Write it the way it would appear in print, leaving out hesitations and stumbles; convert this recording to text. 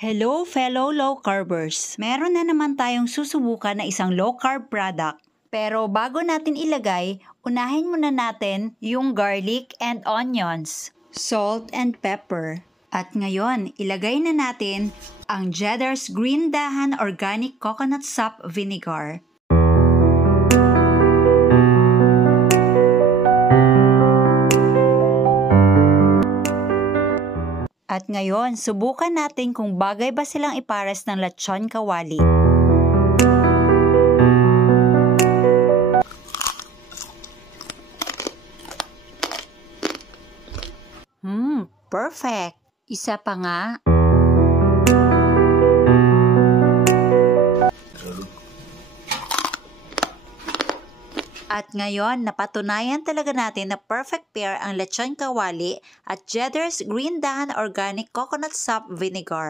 Hello fellow low carbers! Meron na naman tayong susubukan na isang low carb product. Pero bago natin ilagay, unahin muna natin yung garlic and onions, salt and pepper. At ngayon, ilagay na natin ang Cheddar's Green Dahan Organic Coconut Sop Vinegar. At ngayon, subukan natin kung bagay ba silang ipares ng lechon kawali. Perfect! Isa pa nga. At ngayon, napatunayan talaga natin na perfect pair ang lechon kawali at Cheddar's Green Dahan Organic Coconut Sop Vinegar.